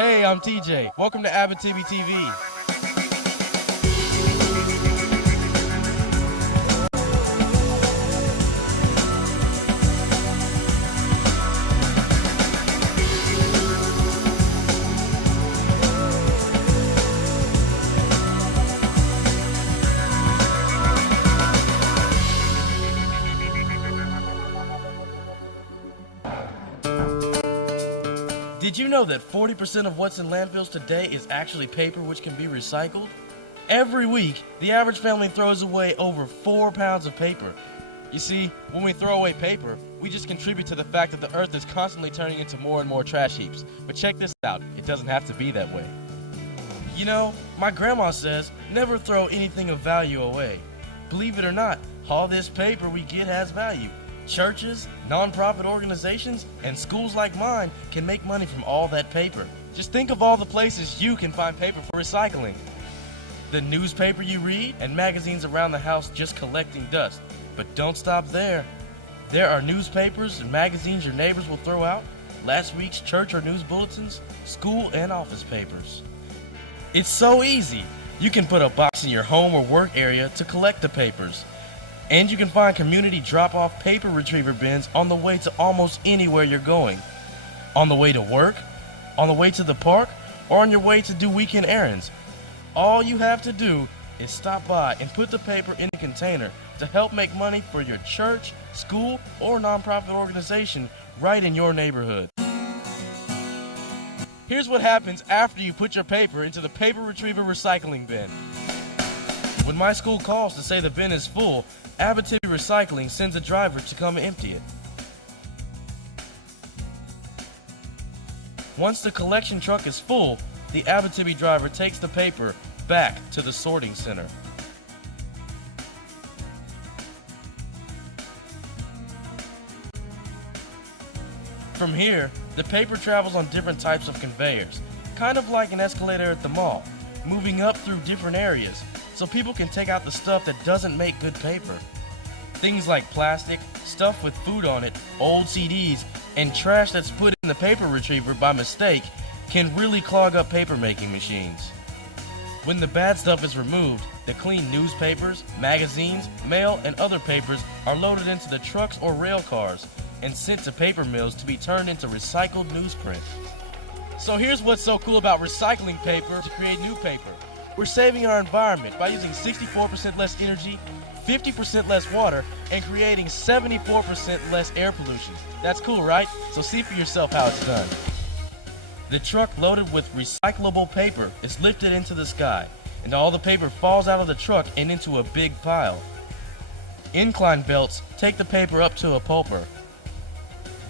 Hey, I'm TJ. Welcome to Abitibi TV. Did you know that 40% of what's in landfills today is actually paper which can be recycled? Every week, the average family throws away over 4 pounds of paper. You see, when we throw away paper, we just contribute to the fact that the earth is constantly turning into more and more trash heaps. But check this out, it doesn't have to be that way. You know, my grandma says, never throw anything of value away. Believe it or not, all this paper we get has value. Churches, non-profit organizations, and schools like mine can make money from all that paper. Just think of all the places you can find paper for recycling. The newspaper you read and magazines around the house just collecting dust. But don't stop there. There are newspapers and magazines your neighbors will throw out, last week's church or news bulletins, school and office papers. It's so easy. You can put a box in your home or work area to collect the papers. And you can find community drop-off paper retriever bins on the way to almost anywhere you're going. On the way to work, on the way to the park, or on your way to do weekend errands. All you have to do is stop by and put the paper in a container to help make money for your church, school, or nonprofit organization right in your neighborhood. Here's what happens after you put your paper into the paper retriever recycling bin. When my school calls to say the bin is full, Abitibi Recycling sends a driver to come empty it. Once the collection truck is full, the Abitibi driver takes the paper back to the sorting center. From here, the paper travels on different types of conveyors, kind of like an escalator at the mall, moving up through different areas, so people can take out the stuff that doesn't make good paper. Things like plastic, stuff with food on it, old CDs, and trash that's put in the paper retriever by mistake can really clog up paper making machines. When the bad stuff is removed, the clean newspapers, magazines, mail, and other papers are loaded into the trucks or rail cars and sent to paper mills to be turned into recycled newsprint. So here's what's so cool about recycling paper to create new paper. We're saving our environment by using 64% less energy, 50% less water, and creating 74% less air pollution. That's cool, right? So see for yourself how it's done. The truck loaded with recyclable paper is lifted into the sky, and all the paper falls out of the truck and into a big pile. Incline belts take the paper up to a pulper.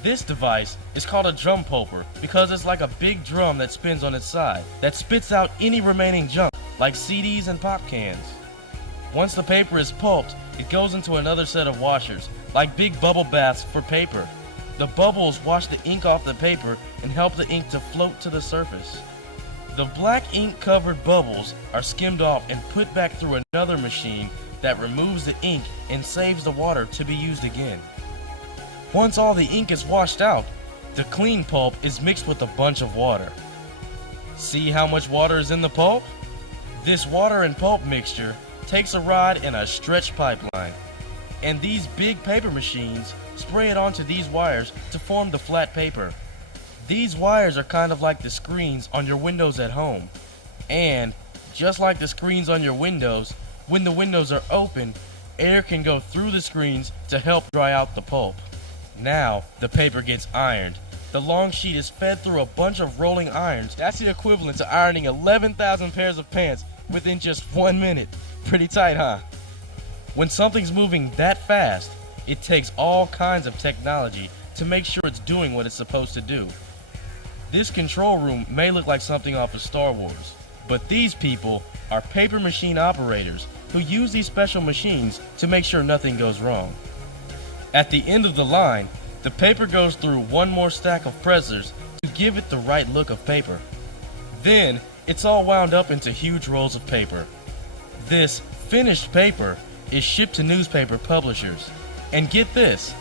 This device is called a drum pulper because it's like a big drum that spins on its side that spits out any remaining junk like CDs and pop cans. Once the paper is pulped, it goes into another set of washers, like big bubble baths for paper. The bubbles wash the ink off the paper and help the ink to float to the surface. The black ink covered bubbles are skimmed off and put back through another machine that removes the ink and saves the water to be used again. Once all the ink is washed out, the clean pulp is mixed with a bunch of water. See how much water is in the pulp? This water and pulp mixture takes a ride in a stretch pipeline, and these big paper machines spray it onto these wires to form the flat paper. These wires are kind of like the screens on your windows at home, and just like the screens on your windows, when the windows are open, air can go through the screens to help dry out the pulp. Now, the paper gets ironed. The long sheet is fed through a bunch of rolling irons. That's the equivalent to ironing 11,000 pairs of pants within just 1 minute. Pretty tight, huh? When something's moving that fast, it takes all kinds of technology to make sure it's doing what it's supposed to do. This control room may look like something off of Star Wars, but these people are paper machine operators who use these special machines to make sure nothing goes wrong. At the end of the line, the paper goes through one more stack of pressers to give it the right look of paper. Then, it's all wound up into huge rolls of paper. This finished paper is shipped to newspaper publishers. And get this,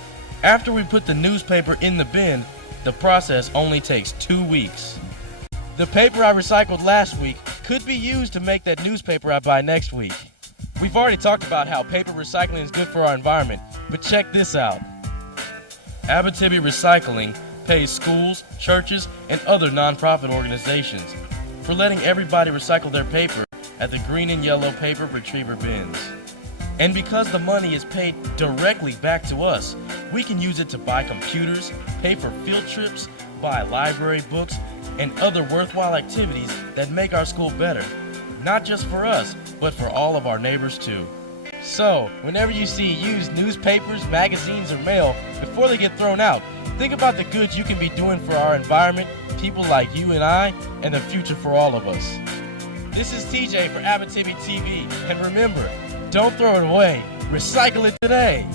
after we put the newspaper in the bin, the process only takes 2 weeks. The paper I recycled last week could be used to make that newspaper I buy next week. We've already talked about how paper recycling is good for our environment, but check this out. Abitibi Recycling pays schools, churches, and other nonprofit organizations for letting everybody recycle their paper at the green and yellow paper retriever bins. And because the money is paid directly back to us, we can use it to buy computers, pay for field trips, buy library books, and other worthwhile activities that make our school better. Not just for us, but for all of our neighbors too. So, whenever you see used newspapers, magazines, or mail, before they get thrown out, think about the good you can be doing for our environment, people like you and I, and the future for all of us. This is TJ for Abitibi TV, and remember, don't throw it away, recycle it today.